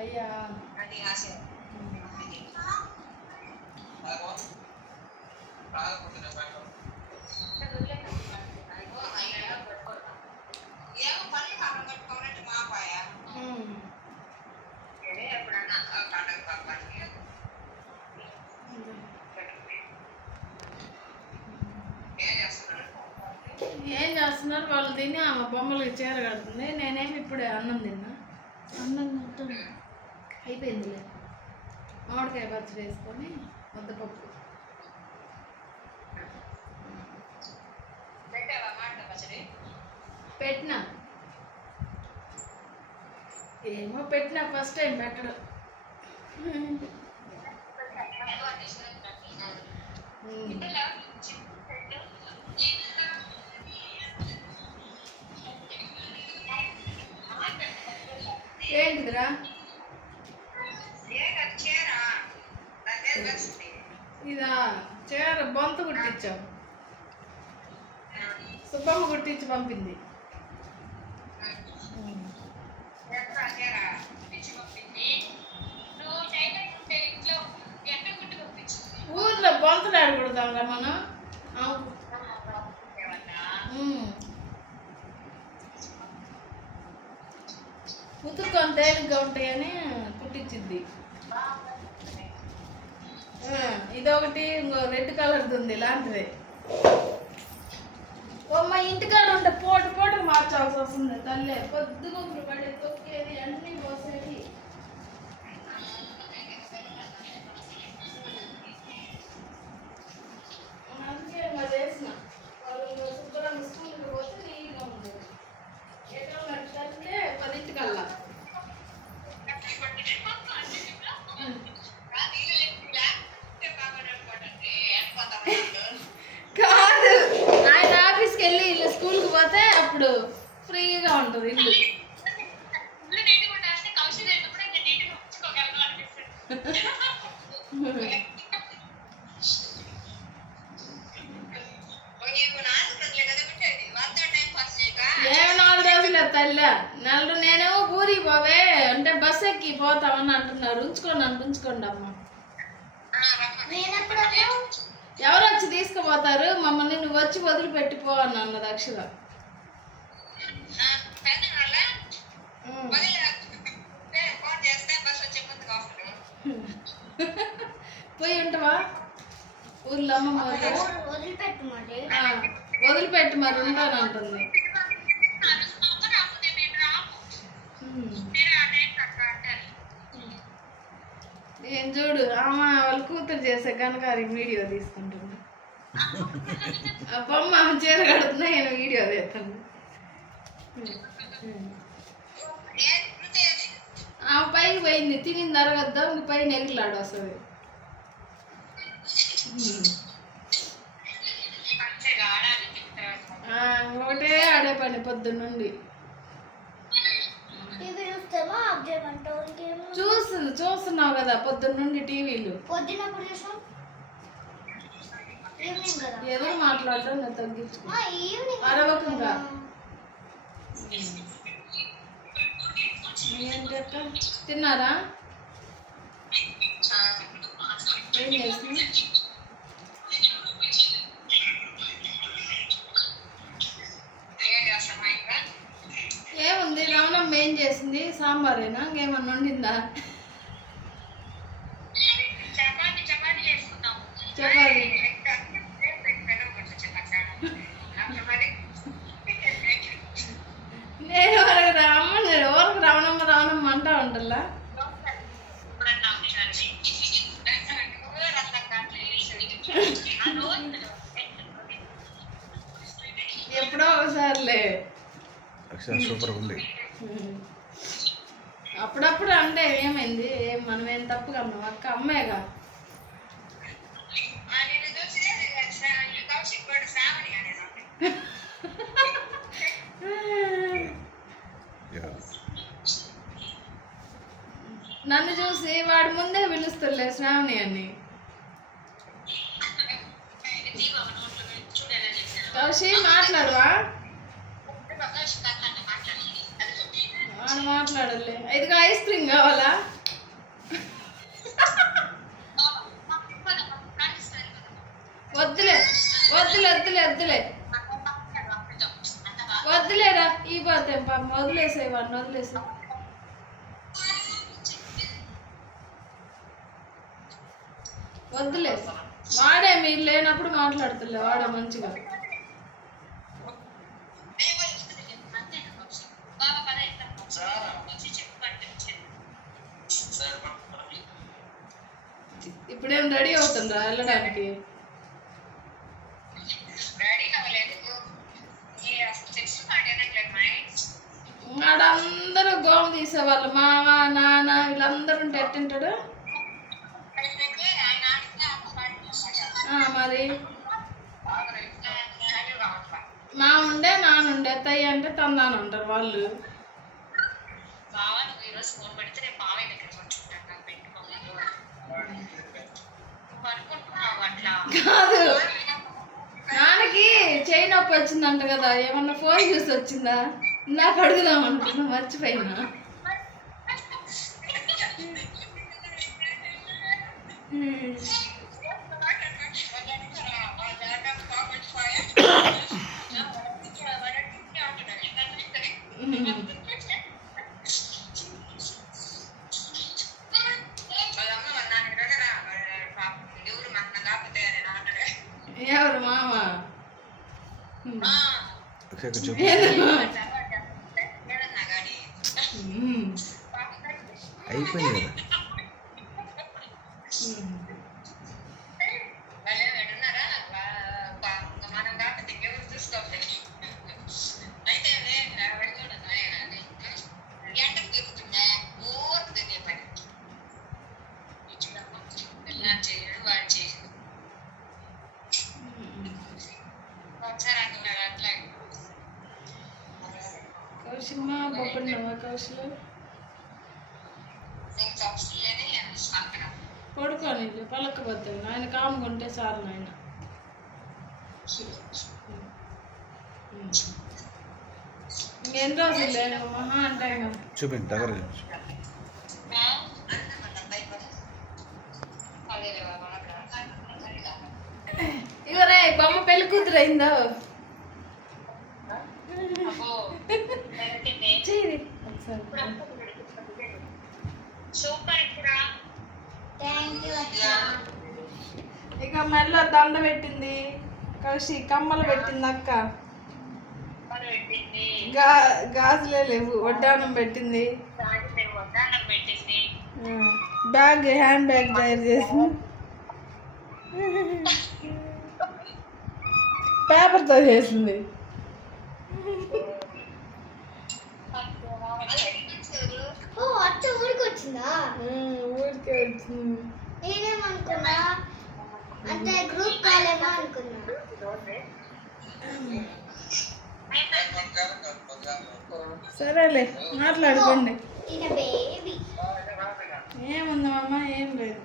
అయ్యా ఏం చేస్తున్నారు వాళ్ళు? తిని ఆమె బొమ్మలకి చీర కడుతుంది. నేనేమి ఇప్పుడే అన్నం తిన్నా. అన్నం అయిపోయిందిలే. మామిడికాయ పచ్చడి వేసుకొని ముద్దపప్పు పెట్టినా. ఏమో పెట్టినా, ఫస్ట్ టైం పెట్టడం. ఏంటిదిరా? ఇదా చీర బొంత కుట్టించాం. సుబ్బమ్మ కుట్టించి పంపింది. ఊర్లో బొంతలు ఆడకూడదా మనం? ఉతుక్కొని తేలిగ్గా ఉంటాయని కుట్టించింది. ఇదొకటి ఇంకో రెడ్ కలర్ది ఉంది ఇలాంటిదే. మా ఇంటికాడ ఉంటే పోటు మార్చాల్సి వస్తుంది తల్లి. పొద్దుగా పడే తొక్కేది అన్నీ పోసేది. అందుకే ఇంకా చేసిన వాళ్ళు శుభ్రంగా స్కూల్కి పోతే నీట్గా ఉంటుంది. ఎక్కడ నడిచితే 10ంటికల్లా కాదు, ఆయన ఆఫీస్కి వెళ్ళి ఇల్లు స్కూల్కి పోతే అప్పుడు ఫ్రీగా ఉంటుంది ఇల్లు. ఏం 4 రోజులే తల్లి. నేను ఊరికి పోవే అంటే బస్ ఎక్కి పోతామని అంటున్నారు. ఉంచుకోండి అమ్మ. ఎవరు వచ్చి తీసుకుపోతారు మమ్మల్ని? నువ్వు వచ్చి వదిలిపెట్టిపో అని అన్నది అక్షర. పోయి ఉంటావా ఊర్లో? అమ్మ వదిలిపెట్టు మరి ఉంటాను అంటుంది. ఏం చూడు అమ్మ వాళ్ళ కూతురు చేసే కనకారి వీడియో తీసుకుంటుంది. ఆ బొమ్మ చీర కడుతున్నా నేను వీడియో తీస్తాను. ఆ పైకి పోయింది, తినింది అరగద్దా ఇంక పైన ఎగిలాడు వస్తుంది. ఒకటే ఆడే పని పొద్దున్నుండి. చూస్తున్నావు కదా పొద్దున్నుండి టీవీలు. ఏదో మాట్లాడటం నేను తగ్గించు అరవకంగా. ఏంటక్క తిన్నారా? ఏం చేస్తుంది? ఏముంది రవణమ్మ ఏం చేసింది? సాంబారేనా ఇంకేమన్నా వండిందా? చపాతి. నేను ఊరకు రవణమ్మ అంటా ఉంటల్లా. ఎప్పుడో ఒకసారిలే. సూపర్ ఉంది. అప్పుడప్పుడు అంటే ఏమైంది? మనం ఏం తప్పుగా అన్నాం? అక్క అమ్మేగా. నన్ను చూసి వాడి ముందే పిలుస్తులే శ్రావణి అని. కౌశి మాట్లాడవా? వాడు మాట్లాడలే. ఇదిగో ఐస్ క్రీమ్ కావాలా? వద్దులే వద్దులే వద్దులే వద్దులే వద్దులేరా ఈ పోతే పాప వదిలేసే వాడిని వదిలేసే. వద్దులే వాడే మీరు లేనప్పుడు మాట్లాడుతులే వాడే మంచిగా. ఇప్పుడేం రెడీ అవుతుండ్రా వెళ్ళడానికి? ఆడందరూ గోమ తీసేవాళ్ళు మామ నాన్న వీళ్ళందరూ ఉంటే ఎట్టింటాడు మరి. మా ఉండే నానుండే తయ్య అంటే తందాను అంటారు వాళ్ళు. కాదు నాన్నకి చేయి నొప్పి వచ్చిందంట కదా, ఏమన్నా ఫోన్ చూసి వచ్చిందా? నాకు అడుగుదాం అనుకున్నా మర్చిపోయినా. ఎవరు మామ? అయిపోయింది కదా. కౌశిమా పప్పున్నావా? కౌశలు పడుకోని పలకపోతాను ఆయన కాముకుంటే చాలు నాయన. ఇంకెన్ని రోజులు లేదు మహా అంటే చూపిండి దగ్గర ఇవరే బొమ్మ పెళ్లి కూతురు అయిందో ఇక మెల్ల దండ పెట్టింది కౌశి, కమ్మలు పెట్టింది అక్క, గాజులే లేవు, వడ్డానం పెట్టింది, బ్యాగ్ హ్యాండ్ బ్యాగ్ తయారు చేసి పేపర్తో చేసింది. ఊరికే వచ్చింది. నేనేమనుకున్నా అంటే గ్రూప్ కాల్ ఏమో అనుకున్నా. సరేలే మాట్లాడుకోండి. బేబీ ఏముందమ్మా ఏం లేదు.